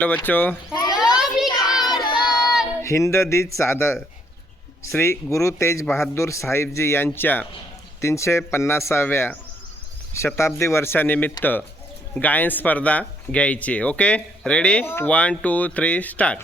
Hello बच्चों, हिंद दी चादर श्री गुरु तेज बहादूर साहेबजी यांच्या 350व्या शताब्दी वर्षानिमित्त गायन स्पर्धा घ्यायची. Okay, ready? 1 2 3 स्टार्ट.